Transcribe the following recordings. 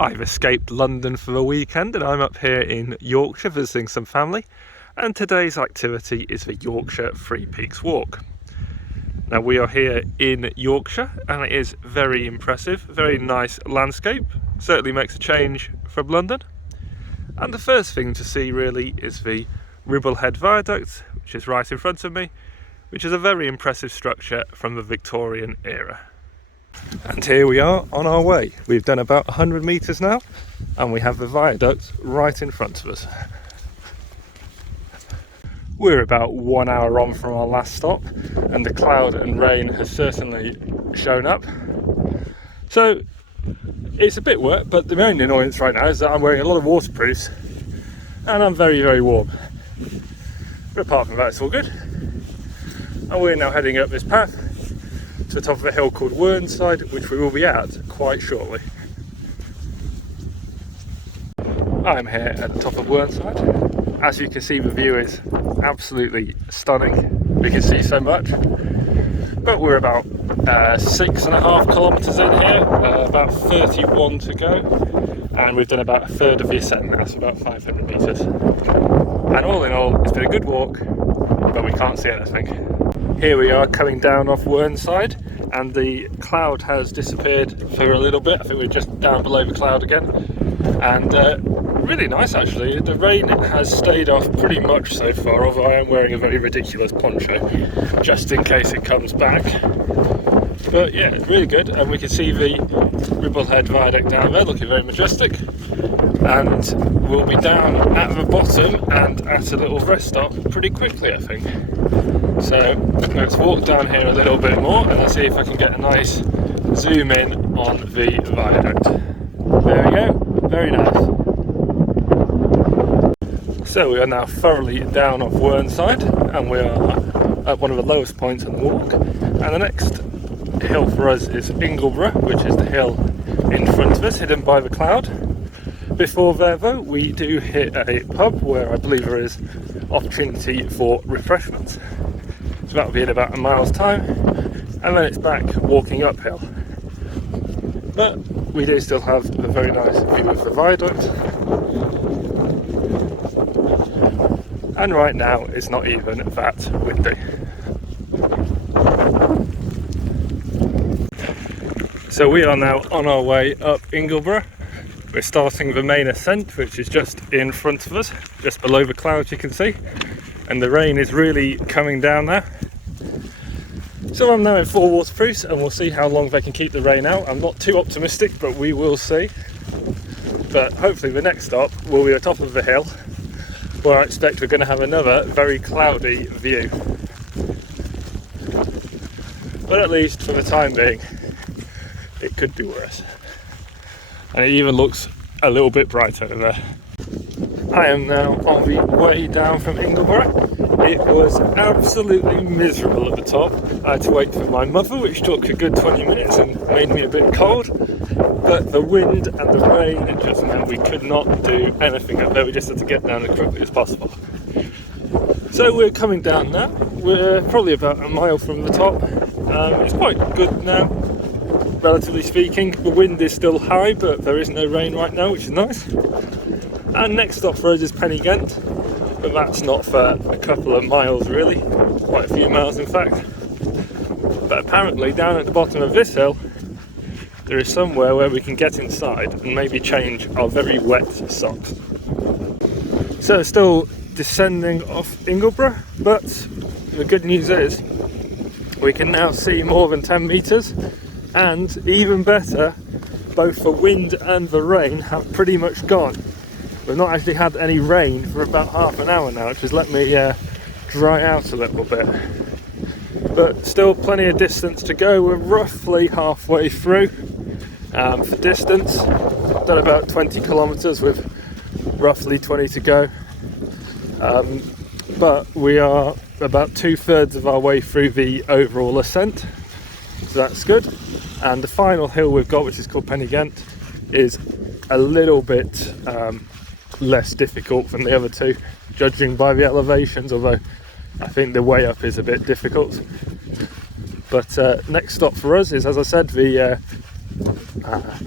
I've escaped London for the weekend and I'm up here in Yorkshire visiting some family, and today's activity is the Yorkshire Three Peaks walk. Now we are here in Yorkshire and it is very impressive, very nice landscape, certainly makes a change from London. And the first thing to see really is the Ribblehead Viaduct, which is right in front of me, which is a very impressive structure from the Victorian era. And here we are on our way. We've done about 100 metres now and we have the viaduct right in front of us. We're about 1 hour on from our last stop and the cloud and rain has certainly shown up. So it's a bit wet, but the main annoyance right now is that I'm wearing a lot of waterproofs and I'm very, very warm. But apart from that, it's all good. And we're now heading up this path to the top of a hill called Whernside, which we will be at quite shortly. I'm here at the top of Whernside. As you can see, the view is absolutely stunning. We can see so much. But we're about 6.5 kilometres in here, about 31 to go, and we've done about a third of the ascent now, so about 500 metres. And all in all, it's been a good walk, but we can't see anything. Here we are coming down off Whernside and the cloud has disappeared for a little bit. I think we're just down below the cloud again, and really nice actually. The rain has stayed off pretty much so far, although I am wearing a very ridiculous poncho just in case it comes back. But yeah, it's really good, and we can see the Ribblehead Viaduct down there looking very majestic, and we'll be down at the bottom and at a little rest stop pretty quickly, I think. So let's walk down here a little bit more and let's see if I can get a nice zoom in on the viaduct. There we go, very nice. So we are now thoroughly down off Whernside and we are at one of the lowest points on the walk, and the next hill for us is Ingleborough, which is the hill in front of us, hidden by the cloud. Before there though, we do hit a pub where I believe there is opportunity for refreshments. So that'll be in about a mile's time, and then it's back walking uphill. But we do still have a very nice view of the viaduct. And right now it's not even that windy. So we are now on our way up Ingleborough. We're starting the main ascent, which is just in front of us, just below the clouds you can see. And the rain is really coming down there. So I'm now in full waterproofs and we'll see how long they can keep the rain out. I'm not too optimistic, but we will see. But hopefully the next stop will be at the top of the hill, where I expect we're going to have another very cloudy view. But at least for the time being, it could be worse. And it even looks a little bit brighter there. I am now on the way down from Ingleborough. It was absolutely miserable at the top. I had to wait for my mother, which took a good 20 minutes and made me a bit cold. But the wind and the rain just meant we could not do anything up there. We just had to get down as quickly as possible. So we're coming down now. We're probably about a mile from the top. It's quite good now, relatively speaking. The wind is still high, but there is no rain right now, which is nice. And next stop for us is Pen-Y-Ghent, but that's not for a couple of miles really, quite a few miles in fact. But apparently down at the bottom of this hill there is somewhere where we can get inside and maybe change our very wet socks. So still descending off Ingleborough, but the good news is we can now see more than 10 metres, and even better, both the wind and the rain have pretty much gone. We've not actually had any rain for about half an hour now, which has let me dry out a little bit. But still plenty of distance to go. We're roughly halfway through for distance. Done about 20 kilometres with roughly 20 to go. But we are about 2/3 of our way through the overall ascent, so that's good. And the final hill we've got, which is called Pen-Y-Ghent, is a little bit less difficult than the other two, judging by the elevations, although I think the way up is a bit difficult. But next stop for us is, as I said, the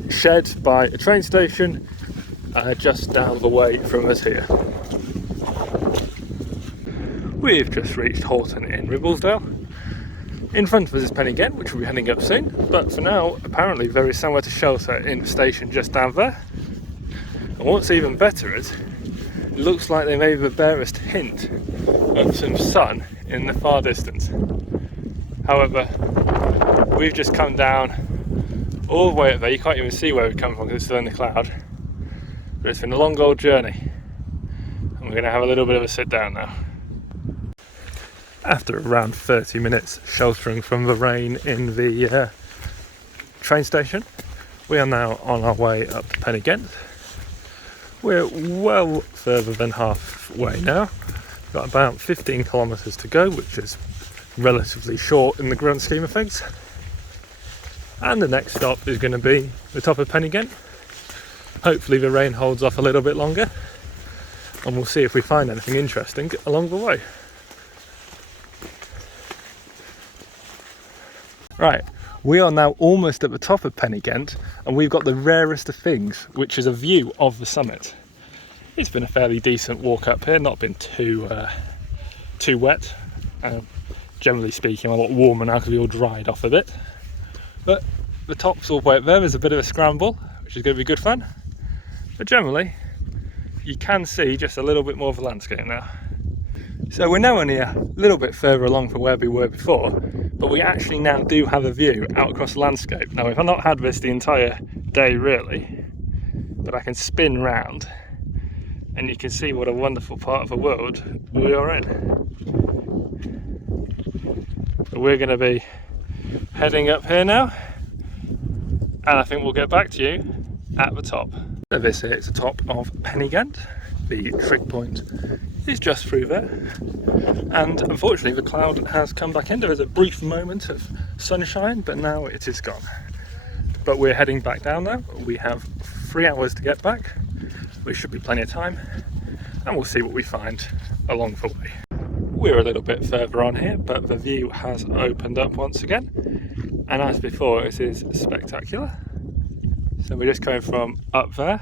shed by a train station just down the way from us here. We've just reached Horton in Ribblesdale. In front of us is Pen-Y-Ghent, which we'll be heading up soon, but for now, apparently very similar to Shelter in the station just down there. And what's even better is, it looks like they may have the barest hint of some sun in the far distance. However, we've just come down all the way up there. You can't even see where we've come from because it's still in the cloud. But it's been a long old journey, and we're going to have a little bit of a sit down now. After around 30 minutes sheltering from the rain in the train station, we are now on our way up to Pen-Y-Ghent. We're well further than halfway now. We've got about 15 kilometres to go, which is relatively short in the grand scheme of things. And the next stop is going to be the top of Pen-Y-Ghent. Hopefully the rain holds off a little bit longer, and we'll see if we find anything interesting along the way. Right, we are now almost at the top of Pen-Y-Ghent, and we've got the rarest of things, which is a view of the summit. It's been a fairly decent walk up here, not been too wet. Generally speaking, a lot warmer now because we all dried off a bit. But the top's all the way up there. There's a bit of a scramble, which is going to be good fun. But generally, you can see just a little bit more of the landscape now. So we're now only a little bit further along from where we were before, but we actually now do have a view out across the landscape. Now, we've not had this the entire day really, but I can spin round and you can see what a wonderful part of the world we are in. So we're going to be heading up here now, and I think we'll get back to you at the top. So this here is the top of Pen-Y-Ghent. The trig point is just through there, and unfortunately the cloud has come back in. There was a brief moment of sunshine, but now it is gone. But we're heading back down now. We have 3 hours to get back, which should be plenty of time, and we'll see what we find along the way. We're a little bit further on here, but the view has opened up once again, and as before, it is spectacular. So we're just coming from up there,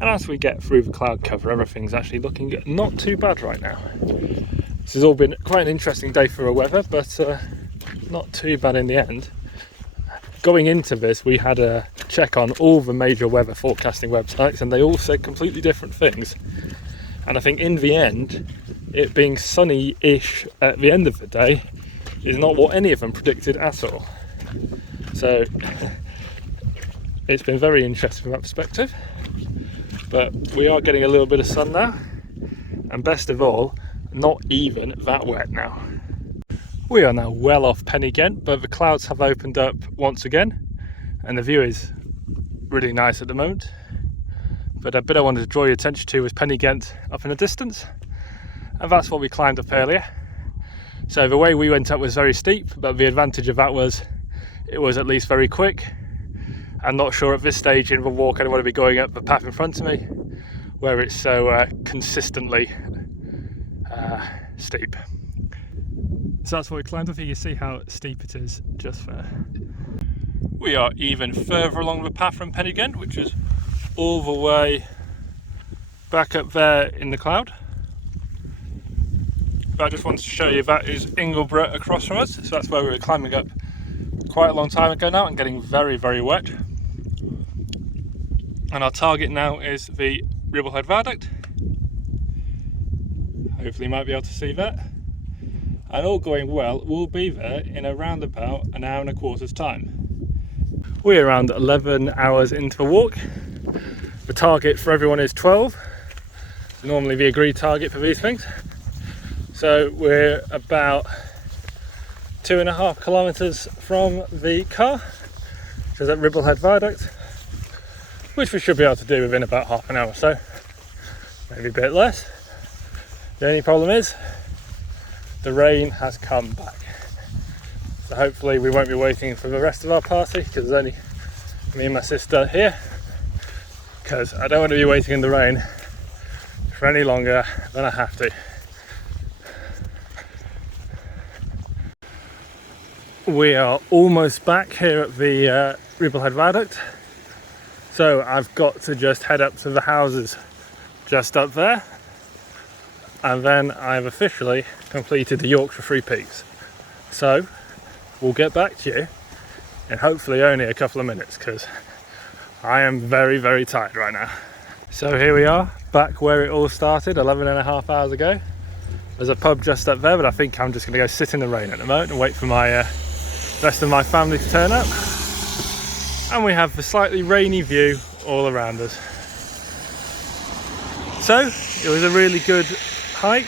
and as we get through the cloud cover, everything's actually looking not too bad right now. This has all been quite an interesting day for the weather, but not too bad in the end. Going into this, we had a check on all the major weather forecasting websites, and they all said completely different things. And I think in the end, it being sunny-ish at the end of the day is not what any of them predicted at all. So it's been very interesting from that perspective. But we are getting a little bit of sun now, and best of all, not even that wet now. We are now well off Pen-Y-Ghent, but the clouds have opened up once again, and the view is really nice at the moment. But a bit I wanted to draw your attention to was Pen-Y-Ghent up in the distance, and that's what we climbed up earlier. So the way we went up was very steep, but the advantage of that was it was at least very quick. I'm not sure at this stage in the walk I don't want to be going up the path in front of me where it's so consistently steep. So that's what we climbed up. You can see how steep it is just there. We are even further along the path from Pen-Y-Ghent, which is all the way back up there in the cloud. But I just wanted to show you that is Ingleborough across from us. So that's where we were climbing up quite a long time ago now and getting very, very wet. And our target now is the Ribblesdale Viaduct. Hopefully you might be able to see that. And all going well, we'll be there in around about an hour and a quarter's time. We're around 11 hours into the walk. The target for everyone is 12. It's normally the agreed target for these things. So we're about 2.5 kilometres from the car, which is at Ribblesdale Viaduct, which we should be able to do within about half an hour or so, maybe a bit less. The only problem is the rain has come back, so hopefully we won't be waiting for the rest of our party because there's only me and my sister here, because I don't want to be waiting in the rain for any longer than I have to. we are almost back here at the Ribblehead Viaduct. So I've got to just head up to the houses just up there, and then I've officially completed the Yorkshire Three Peaks. So we'll get back to you in hopefully only a couple of minutes, because I am very, very tired right now. So here we are, back where it all started 11.5 hours ago. There's a pub just up there, but I think I'm just going to go sit in the rain at the moment and wait for my rest of my family to turn up. And we have the slightly rainy view all around us. So it was a really good hike.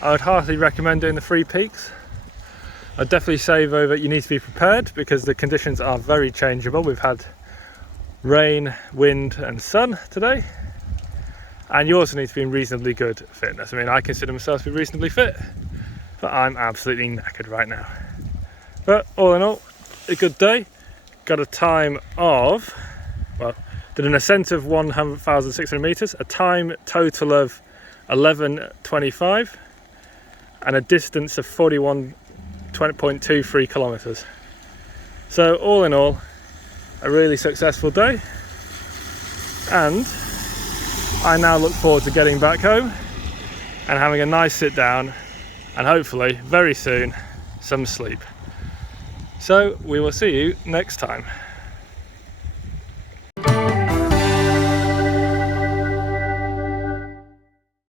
I would heartily recommend doing the Three Peaks. I'd definitely say though that you need to be prepared, because the conditions are very changeable. We've had rain, wind and sun today, and you also need to be in reasonably good fitness. I mean, I consider myself to be reasonably fit, but I'm absolutely knackered right now. But all in all, a good day. Got a time of, well, did an ascent of 1,600 meters, a time total of 11:25, and a distance of 41.23 kilometers. So all in all, a really successful day, and I now look forward to getting back home and having a nice sit down, and hopefully very soon some sleep. So we will see you next time.